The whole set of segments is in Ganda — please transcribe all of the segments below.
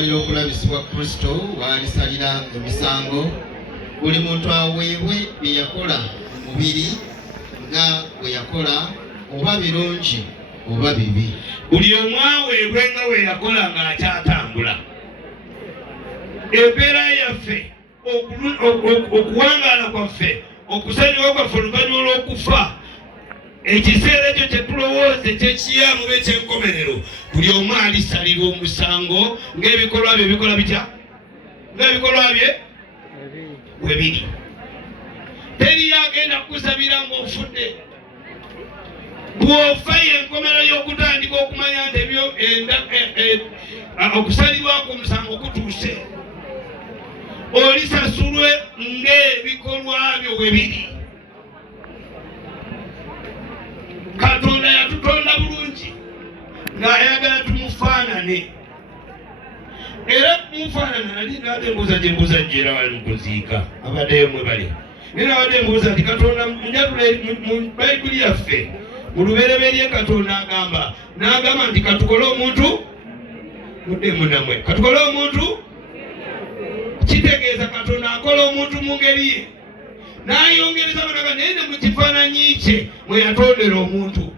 okumalira okulabisibwa Kristo w'alisalira emisango, buli muntu aweebwe bye yakola mu mubiri nga bwe yakola, oba birungi oba bibi. Buli omu aweebwe nga bwe yakola ng'akyatambula. Embeera yaffe, okuwangaala kwaffe, okusanyuka kwaffe oluvannyuma lw'okufa, ekiseera ekyo kye tulowooza ekyekiyaamu eky'enkomerero, buli omu alisalirwa omusango ng'ebikolwa bye bikola bitya? Ng'ebikolwa bye bwe biri. Teri agenda kukusabira ng'ofudde. Bw'ofa y'enkomerero y'okutandika okumanya nti ebyo okusalirwa k'omusango kutuuse. Olisasulwe ng'ebikolwa byo bwe biri. Katonda yatutonda bulungi ng'ayagala tumufaanane. Era kumufaanana nali ng'ate embuuza gye mbuuza jjeera wali mukuziika abaddeyo mwe bali. Era abadde embuuza nti Katonda mu Bayibuli yaffe mu lubereberye Katonda n'agamba nti katukole omuntu muddemu namwe. Katukole omuntu, kitegeeza Katonda akola omuntu mu ngeri ye. N'ayongereza banaga naye ne mu kifaananyi kye mwe yatondera omuntu.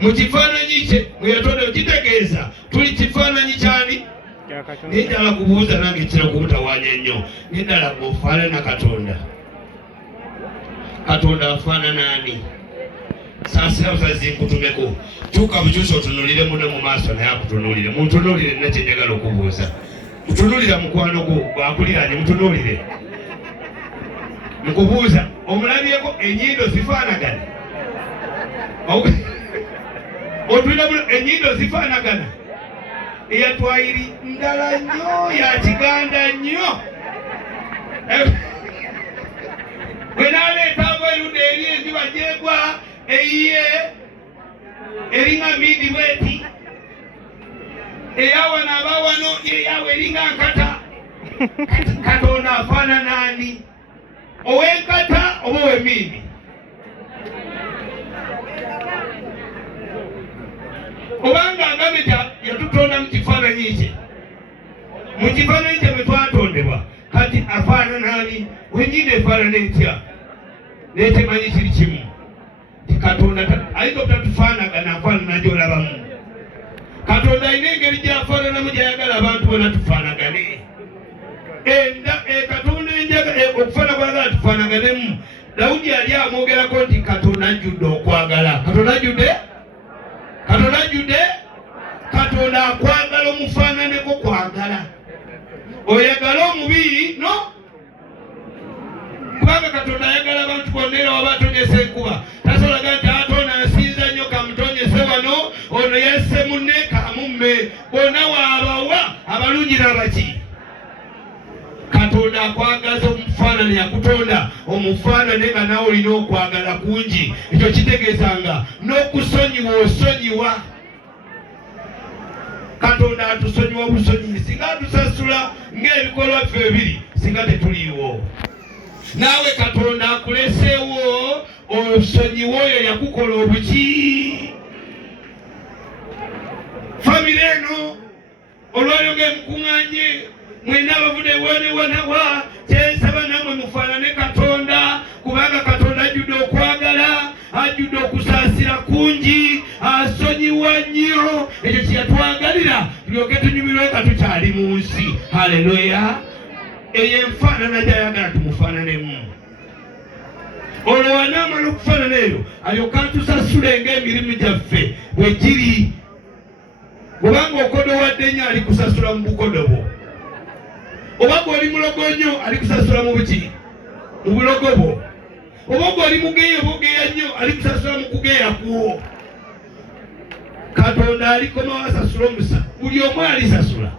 Mu kifaananyi kye mwe yatondera, kitegeeza tuli kifaananyi kyani? Neddala kubuuza nange kira kubutawaanya nnyo. Neddala bw'ofaanana Katonda. Katonda afaanana ani? Saasira busazi nkutumeko. Kyuka bukyusa otunuulire munne mu maaso naye akutunuulire. Muntunuulire nina kye njagala okubuuza. Mutunuulira mukwano gwo gwakuliraanye, mutunuulire. Nkubuuza, omulabyeko ennyindo zifaanagana? Otulina ennyindo zifaanagana? Eyatwayiri ndala nnyo, ya Kiganda nnyo. Bwe n'aleetawo erudda eri enjuba gyegwa eyiye eringa mbindi bweti, eyawana abawano yeyawe eringa nkata. Katonda afaanana ani? Ow'enkata oba ow'emmindi? Obanga agambe yatutonda mu kifaananyi kye, mu kifaananyi kye bwe twatondebwa, kati afaanana ani? Wennyini efaanana etya? Naye temanyi kiri kimu nti Katonda ayinza obutatufaanagana, afaanana gy'olabamu. Katonda alina engeri gy'afaananamu gy'ayagala abantu bonna tufaanagane. Katonda okufaana kwagala tufaanaganemu. Dawudi yali amwogerako nti Katonda ajjudde okwagala. Katonda ajjudde? Katonda ajjudde? Katonda akwagala omufaananeko kwagala. Oyagala omubiri no? Kubanga Katonda ayagala abantu bonna era waba atonyesa enkuba. Tasolaga nti Katonda asinza nnyo kamutonyese wano, ono yasse munne kamumme. Bonna waabawa abalungi n'abaki. Katonda akwagaza omufaanane, yakutonda omufaanane nga nawe olina okwagala kungi. Ekyo kitegeezanga n'okusonyiwa osonyiwa. Katonda atusonyiwa busonyi, singa atusasula ng'ebikolwa ffe biri, singa tetuliiwo. Naawe Katonda akuleseewo osonyiwa oyo yakukola obuki. Famire eno olwaliro ng'emukuŋŋaanye, mwenna abavudde wanawa, kyensaba namwe mufaanane Katonda, kubanga Katonda ajjudde okwagala, ajjudde okusaasira kungi, asonyiwa nnyo. Ekyo kye yatwagalira tulyoke tunyumirwe nga tukyali mu nsi. Haleluya! Eyo enfaanana gy'ayagala tumufaananemu. Olwo wanaamala okufaanana eyo alyoka atusasule ng'emirimu gyaffe bwe giri. Kubanga okodowadde nnyo alikusasula mu bukodobo. Oba gw'oli mulogo nnyo alikusasula mu buki? Mu bulogo bwo. Oba gw'oli mugeeya obugeeya nnyo alikusasula mu kugeeya kwo. Katonda alikomawo asasula omusa. Buli omu alisasula.